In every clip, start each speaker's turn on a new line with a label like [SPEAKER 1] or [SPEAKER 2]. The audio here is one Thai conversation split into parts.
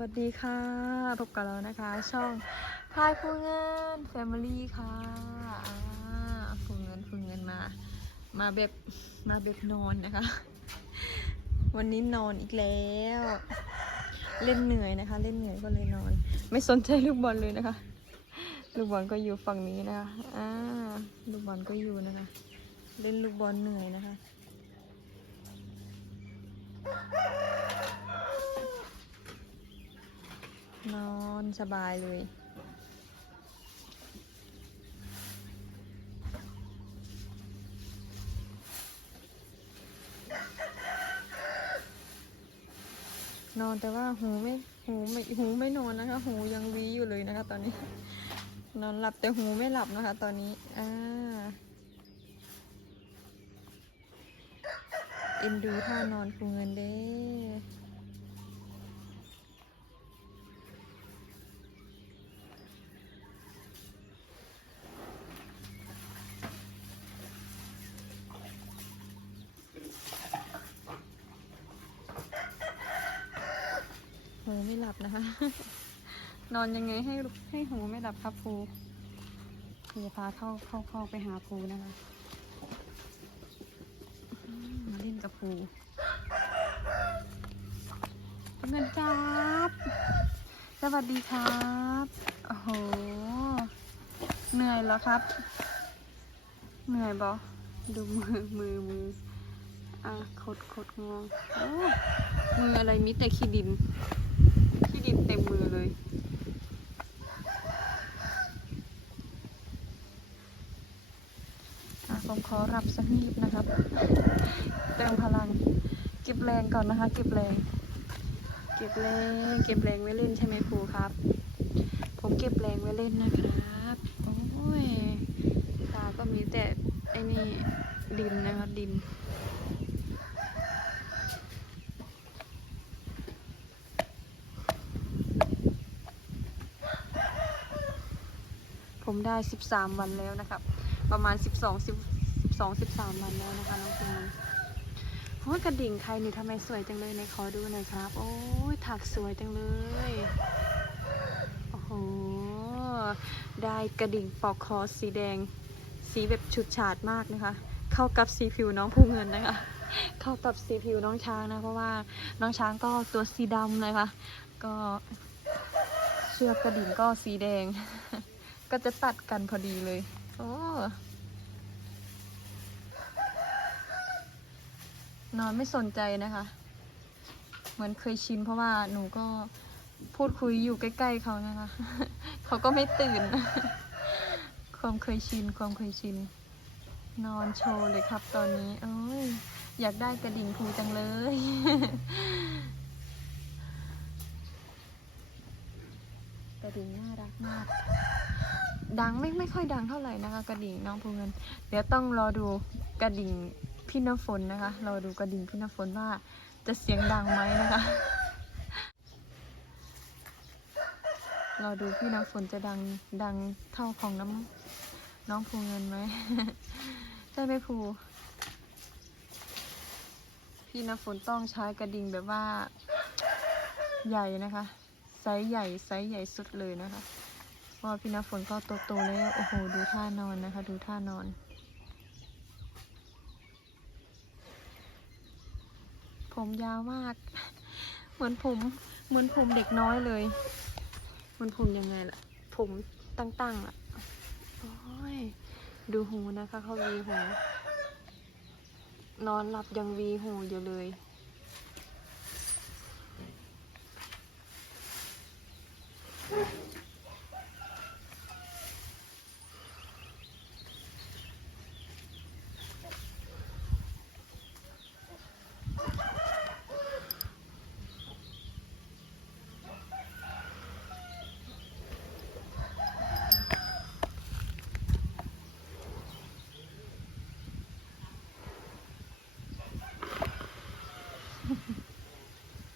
[SPEAKER 1] วัสดีค่ะ พบกับเรานะคะ ช่องพายฟูเงิน Family ค่ะฟูเงินฟูเงินมา มาแบบมาแบบนอนนะคะ วันนี้นอนอีกแล้ว เล่นเหนื่อยนะคะ เล่นเหนื่อยก็เลยนอน ไม่สนใจลูกบอลเลยนะคะ ลูกบอลก็อยู่ฝั่งนี้นะคะอ่าลูกบอลก็อยู่นะคะ เล่นลูกบอลเหนื่อยนะคะ นอนสบายเลยนอนแต่ว่าหูไม่หูไม่หูไม่นอนนะคะ หูยังวีอยู่เลยนะคะ ตอนนี้ นอนหลับแต่หูไม่หลับนะคะ ตอนนี้อ่าเอ็นดูท่านอนฟูเงินเด้ หูไม่หลับนะคะ นอนยังไงให้ให้หูไม่หลับครับครูครูจะพาเข้าเข้าเข้าไปหาครูนะคะมาเล่นกับครูเงินจับสวัสดีครับ โอ้โห เหนื่อยแล้วครับ เหนื่อยบอดูมือมือมืออะขดขดงวงโอ้มืออะไรมิแต่ขี้ดิน ต็มมือเลยอะผมขอรับสักนิดนะครับ เติมพลัง เก็บแรงก่อนนะคะ เก็บแรง เก็บแรง เก็บแรงไว้เล่นใช่ไหมครูครับ ผมเก็บแรงไว้เล่นนะครับ โอ้ยตาก็มีแต่ไอ้นี่ดินนะครับดิน มได้ 13 วันแล้วนะครับ ประมาณ 12 10 12 13 วันแล้วนะคะน้องคุณโอ้ยกระดิ่งใครนี่ทำไมสวยจังเลยในขอดูหน่อยครับ โอ้ยถักสวยจังเลย โอ้โห ได้กระดิ่งปอกคอสีแดง สีแบบฉุดฉาดมากนะคะ เข้ากับสีผิวน้องผู้เงินนะคะเข้ากับสีผิวน้องช้างนะ เพราะว่าน้องช้างก็ตัวสีดำเลยค่ะ ก็เชือกกระดิ่งก็สีแดง ก็จะตัดกันพอดีเลย โอ้ นอนไม่สนใจนะคะ เหมือนเคยชินเพราะว่าหนูก็พูดคุยอยู่ใกล้ ๆเขานะคะ เขาก็ไม่ตื่น ความเคยชิน ความเคยชิน นอนโชว์เลยครับตอนนี้ โอ้ย อยากได้กระดิ่งภูจังเลย กระ ดิ่งน่ารักมาก ดังไม่ไม่ค่อยดังเท่าไหร่นะคะ กระดิ่งน้องภูเงิน เดี๋ยวต้องรอดูกระดิ่งพี่น้ำฝนนะคะ รอดูกระดิ่งพี่น้ำฝนว่าจะเสียงดังไหมนะคะ รอดูพี่น้ำฝนจะดังดังเท่าของน้ำน้องภูเงินไหมใช่ไหมภูพี่น้ำฝนต้องใช้กระดิ่งแบบว่าใหญ่นะคะ ไซส์ใหญ่ไซส์ใหญ่สุดเลยนะคะเพราะว่าพี่น้ำฝนก็โตๆแล้วโอ้โหดูท่านอนนะคะ ดูท่านอน ผมยาวมาก เหมือนผมเหมือนผมเด็กน้อยเลยเหมือนผมยังไงล่ะ ผมตั้งๆอะโอ้ยดูหูนะคะเขาวีหูนอนหลับยังวีหูอยู่เลย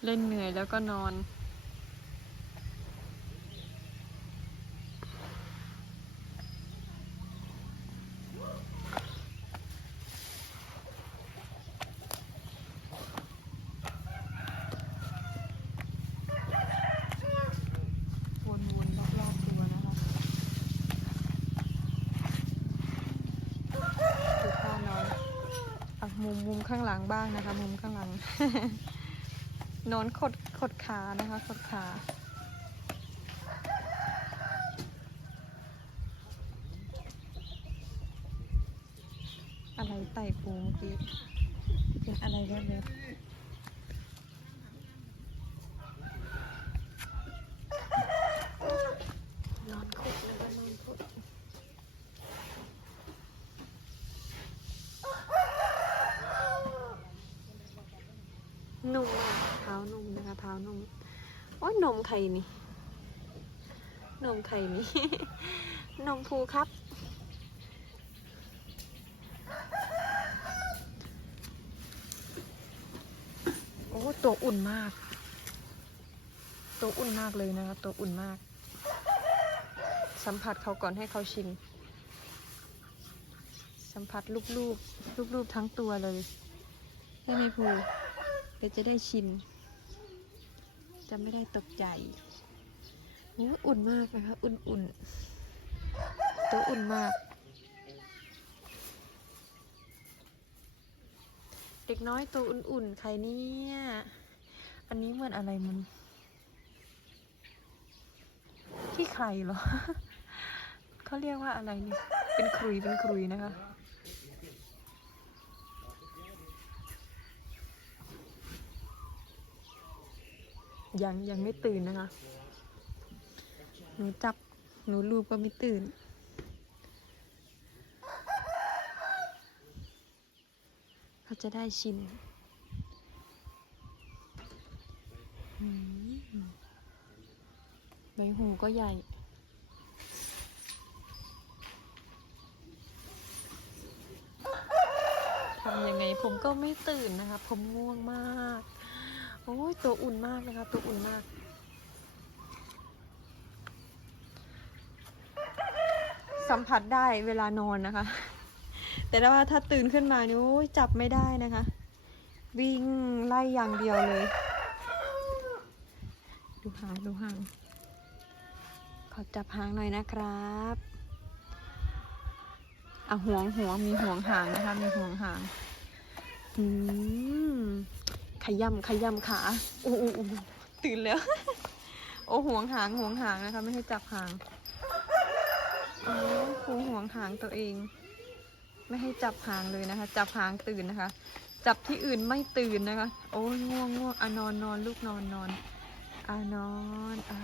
[SPEAKER 1] เล่นเหนื่อยแล้วก็นอน วนๆรอบๆตัวนะคะดูท่านอนมุมมุมข้างหลังบ้างนะคะ มุมข้างหลัง นอนขดขดขานะคะขดขาอะไรไต่ปูเมื่อกี้เป็นอะไรกันเลยนอนขดเลยนอนขดนุ่ โอ้ยนมใครนี่ นมใครนี่ นมภูครับ โอ้ตัวอุ่นมาก ตัวอุ่นมากเลยนะคะตัวอุ่นมาก สัมผัสเขาก่อนให้เขาชิน สัมผัสลูกๆ ลูกๆทั้งตัวเลยใช่ไหมภูเดี๋ยวจะได้ชิน จะไม่ได้ตกใจโอ้อุ่นมากนะคะ อุ่นๆ ตัวอุ่นมาก เด็กน้อยตัวอุ่นๆ ใครเนี่ยอันนี้เหมือนอะไรมันที่ใครเหรอ เขาเรียกว่าอะไรเนี่ย เป็นครุยเป็นครุยนะคะ ยังยังไม่ตื่นนะคะ หนูจับหนูรูปก็ไม่ตื่น เขาจะได้ชินใบหูก็ใหญ่ทำยังไงผมก็ไม่ตื่นนะคะ ผมง่วงมาก โอ้ยตัวอุ่นมากนะคะ ตัวอุ่นมาก สัมผัสได้เวลานอนนะคะ แต่ว่าถ้าตื่นขึ้นมานี่โอ้ยจับไม่ได้นะคะ วิ่งไล่อย่างเดียวเลย ดูหางดูหางขอจับหางหน่อยนะครับอะห่วงห่วงมีห่วงหางนะคะ มีห่วงหางอืม ขย่ำขย่ำขาโอ้โอ้โอ้ตื่นแล้ว โอ้ห่วงหางห่วงหางนะคะ ไม่ให้จับหางโอ้ครูห่วงหางตัวเอง ไม่ให้จับหางเลยนะคะ จับหางตื่นนะคะ จับที่อื่นไม่ตื่นนะคะ โอ้ยง่วงง่วงอะนอนนอนลูกนอนนอนอะนอนอะ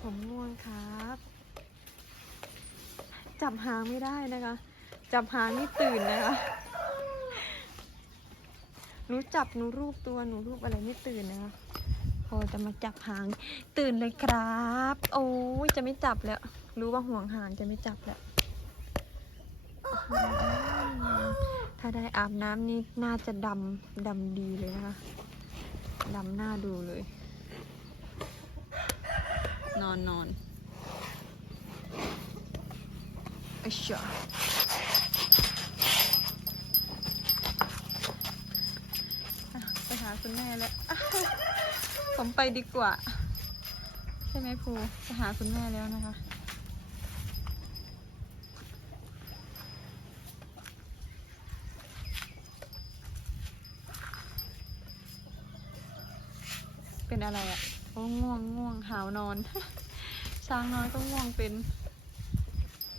[SPEAKER 1] ผมง่วงครับ จับหางไม่ได้นะคะ จับหางนี่ตื่นนะคะ หนูจับหนูรูปตัวหนูรูปอะไรไม่ตื่นนะคะพอจะมาจับหางตื่นเลยครับ โอ้ยจะไม่จับแล้ว รู้ว่าห่วงหางจะไม่จับแล้ว ถ้าได้อาบน้ำนี่น่าจะดำดำดีเลยนะคะดำหน้าดูเลย นอนนอนไอ้ชี่ยอะไปหา คุณแม่แล้ว ผมไปดีกว่า ใช่ไหมภูไปหาคุณแม่แล้วนะคะ เป็นอะไรอะ่ะโอ้ง่วงง่วงหาวนอน ช้างน้อยก็ง่วงเป็น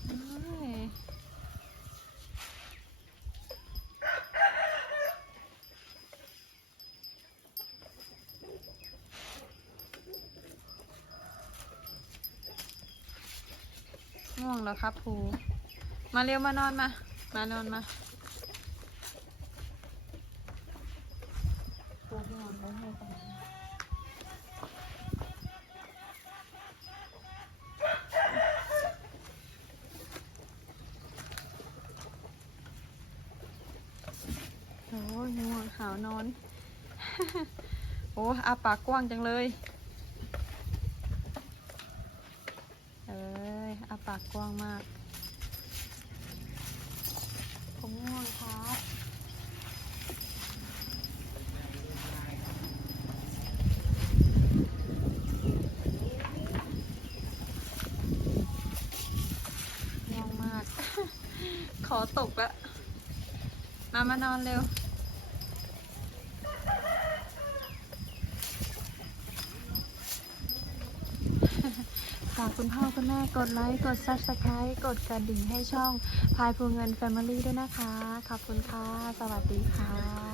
[SPEAKER 1] เอ้ย ง่วงแล้วครับภูมาเร็วมานอนมา มานอนมาตัวนอนแล้วให้ก่อนโอ้ยง่วงหาวนอน โอ้อาปากกว้างจังเลย เอ้ยอา ปากกว้างมาก ผมง่วงครับง่วงมาก ขอตกละ มามานอนเร็ว ฝากคุณพ่อคุณแม่กดไลค์ กด subscribe กดกระดิ่งให้ช่องพายพูเงิน Family ด้วยนะคะ ขอบคุณค่ะ สวัสดีค่ะ